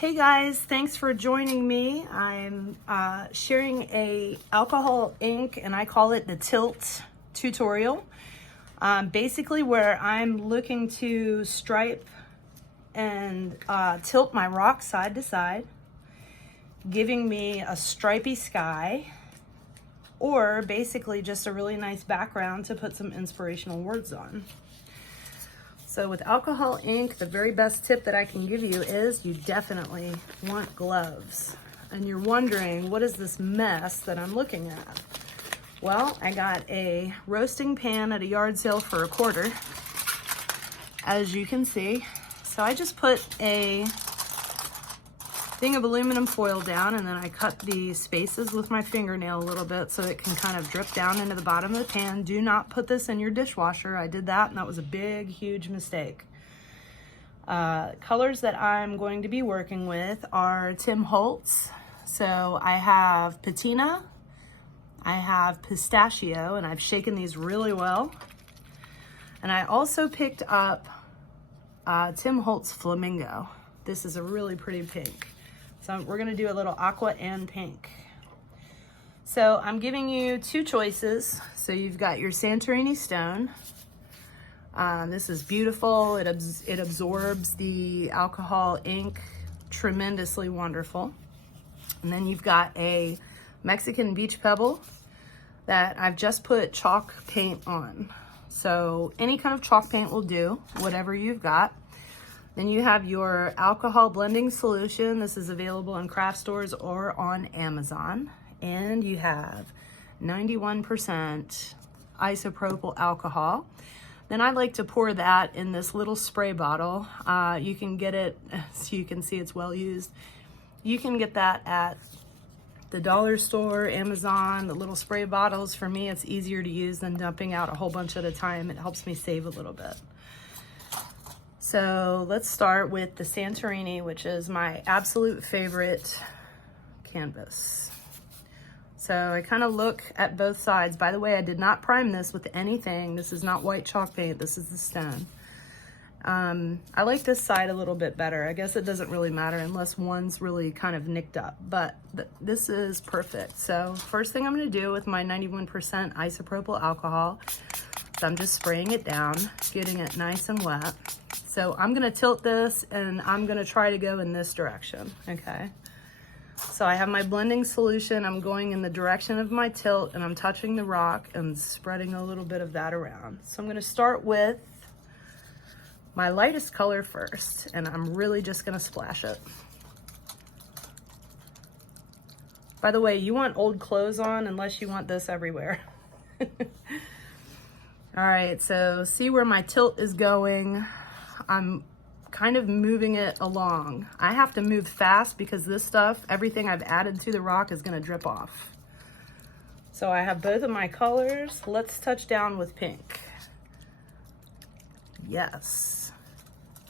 Hey guys, thanks for joining me. I'm sharing a alcohol ink and I call it the tilt tutorial. Basically where I'm looking to stripe and tilt my rock side to side, giving me a stripy sky, or basically just a really nice background to put some inspirational words on. So with alcohol ink, the very best tip that I can give you is you definitely want gloves. And you're wondering, what is this mess that I'm looking at? Well, I got a roasting pan at a yard sale for $1, as you can see. So I just put a thing of aluminum foil down, and then I cut the spaces with my fingernail a little bit so it can kind of drip down into the bottom of the pan. Do not put this in your dishwasher. I did that and that was a big, huge mistake. Colors that I'm going to be working with are Tim Holtz. So I have patina, I have pistachio, and I've shaken these really well. And I also picked up Tim Holtz Flamingo. This is a really pretty pink. So we're gonna do a little aqua and pink. So I'm giving you two choices. So you've got your Santorini stone. This is beautiful. It absorbs the alcohol ink tremendously wonderful. And then you've got a Mexican beach pebble that I've just put chalk paint on. So any kind of chalk paint will do, whatever you've got. Then you have your alcohol blending solution. This is available in craft stores or on Amazon. And you have 91% isopropyl alcohol. Then I like to pour that in this little spray bottle. You can get it, so you can see it's well used. You can get that at the dollar store, Amazon, the little spray bottles. For me, it's easier to use than dumping out a whole bunch at a time. It helps me save a little bit. So let's start with the Santorini, which is my absolute favorite canvas. So I kind of look at both sides. By the way, I did not prime this with anything. This is not white chalk paint, this is the stone. I like this side a little bit better. I guess it doesn't really matter unless one's really kind of nicked up, but this is perfect. So first thing I'm gonna do with my 91% isopropyl alcohol is I'm just spraying it down, getting it nice and wet. So I'm gonna tilt this and I'm gonna try to go in this direction, okay? So I have my blending solution. I'm going in the direction of my tilt and I'm touching the rock and spreading a little bit of that around. So I'm gonna start with my lightest color first, and I'm really just gonna splash it. By the way, you want old clothes on unless you want this everywhere. All right, so see where my tilt is going. I'm kind of moving it along. I have to move fast because this stuff, everything I've added to the rock is gonna drip off. So I have both of my colors. Let's touch down with pink. Yes,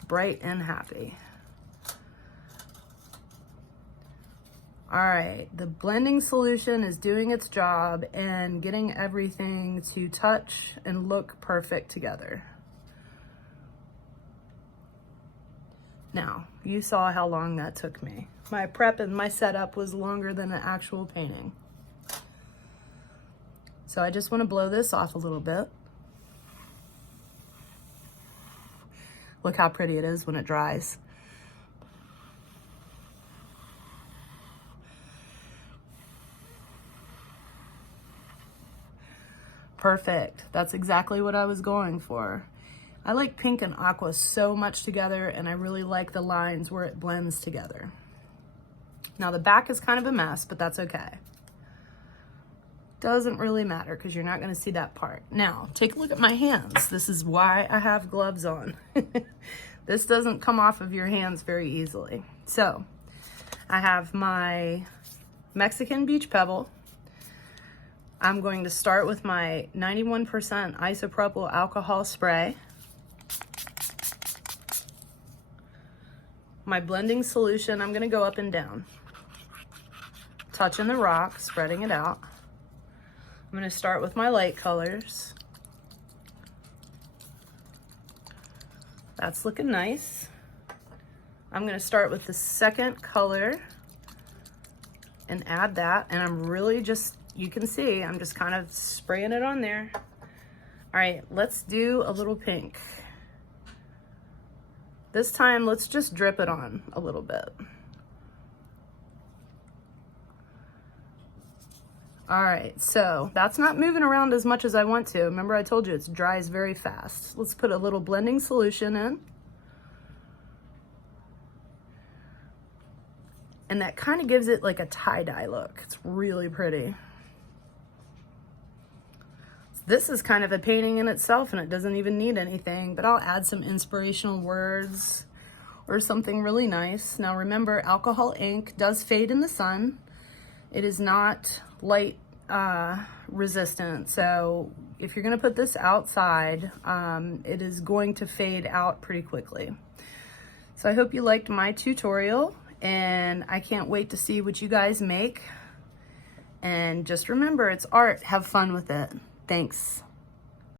bright and happy. All right, the blending solution is doing its job and getting everything to touch and look perfect together. Now, you saw how long that took me. My prep and my setup was longer than the actual painting. So I just want to blow this off a little bit. Look how pretty it is when it dries. Perfect. That's exactly what I was going for. I like pink and aqua so much together, and I really like the lines where it blends together. Now the back is kind of a mess, but that's okay. Doesn't really matter because you're not going to see that part. Now, take a look at my hands. This is why I have gloves on. This doesn't come off of your hands very easily. So, I have my Mexican beach pebble. I'm going to start with my 91% isopropyl alcohol spray. My blending solution, I'm gonna go up and down. Touching the rock, spreading it out. I'm gonna start with my light colors. That's looking nice. I'm gonna start with the second color and add that. And I'm really just, you can see, I'm just kind of spraying it on there. All right, let's do a little pink. This time, let's just drip it on a little bit. All right, so that's not moving around as much as I want to. Remember I told you it dries very fast. Let's put a little blending solution in. And that kind of gives it like a tie-dye look. It's really pretty. This is kind of a painting in itself and it doesn't even need anything, but I'll add some inspirational words or something really nice. Now remember, alcohol ink does fade in the sun. It is not light resistant, so if you're gonna put this outside, it is going to fade out pretty quickly. So I hope you liked my tutorial, and I can't wait to see what you guys make. And just remember, it's art. Have fun with it. Thanks.